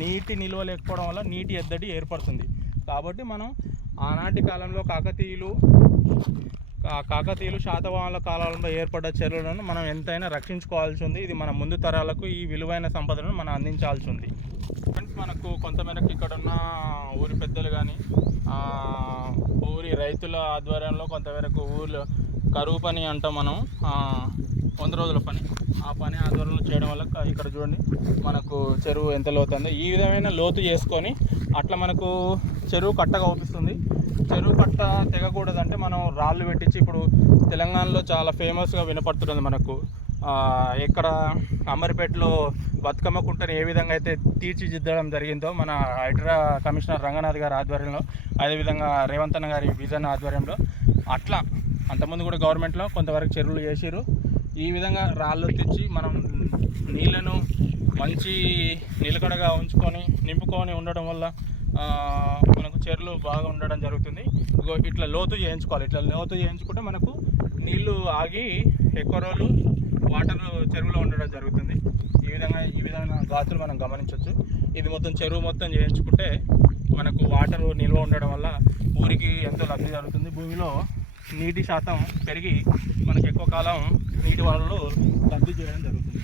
నీటి నిల్వ లేకపోవడం వల్ల నీటి ఎద్దడి ఏర్పడుతుంది. కాబట్టి మనం ఆనాటి కాలంలో కాకతీయులు శాతవాహనుల కాలంలో ఏర్పడ్డ చెరువులను మనం ఎంతైనా రక్షించుకోవాల్సి ఉంది. ఇది మన ముందు తరాలకు ఈ విలువైన సంపదను మనం అందించాల్సి ఉంది. ఫ్రెండ్స్, మనకు కొంతమేరకు ఇక్కడ ఉన్న ఊరి పెద్దలు కానీ ఊరి రైతుల ఆధ్వర్యంలో కొంతమేరకు ఊళ్ళో కరువు పని అంటాం మనం, 100 రోజుల పని, ఆ పని ఆధ్వర్యంలో చేయడం వల్ల ఇక్కడ చూడండి మనకు చెరువు ఎంత లోతుందో ఈ విధమైన లోతు చేసుకొని అట్లా మనకు చెరువు కట్టగా అవుపిస్తుంది. చెరువు కట్ట తెగకూడదంటే మనం రాళ్ళు పెట్టించి, ఇప్పుడు తెలంగాణలో చాలా ఫేమస్గా వినపడుతుంది మనకు, ఇక్కడ అమర్పేటలో బతుకమ్మ కుంటని ఏ విధంగా అయితే తీర్చిదిద్దడం జరిగిందో మన హైడ్రా కమిషనర్ రంగనాథ్ గారి ఆధ్వర్యంలో, అదేవిధంగా రేవంత్ అన్న గారి విజన్ ఆధ్వర్యంలో, అట్లా అంతకుముందు కూడా గవర్నమెంట్లో కొంతవరకు చెరువులు చేసిరు. ఈ విధంగా రాళ్ళు తెచ్చి మనం నీళ్ళను మంచి నిలకడగా ఉంచుకొని నింపుకొని ఉండడం వల్ల మనకు చెరువులు బాగా ఉండడం జరుగుతుంది. ఇట్లా లోతు చేయించుకోవాలి. ఇట్లా లోతు చేయించుకుంటే మనకు నీళ్లు ఆగి ఎక్కువ రోజులు వాటర్ చెరువులో ఉండడం జరుగుతుంది. ఈ విధమైన గాతులు మనం గమనించవచ్చు. ఇది మొత్తం చెరువు మొత్తం చేయించుకుంటే మనకు వాటర్ నిల్వ ఉండడం వల్ల ఊరికి ఎంతో లబ్ధి జరుగుతుంది. భూమిలో నీటి శాతం పెరిగి మనకు ఎక్కువ కాలం నీటి వనరులు లబ్ధి చేయడం జరుగుతుంది.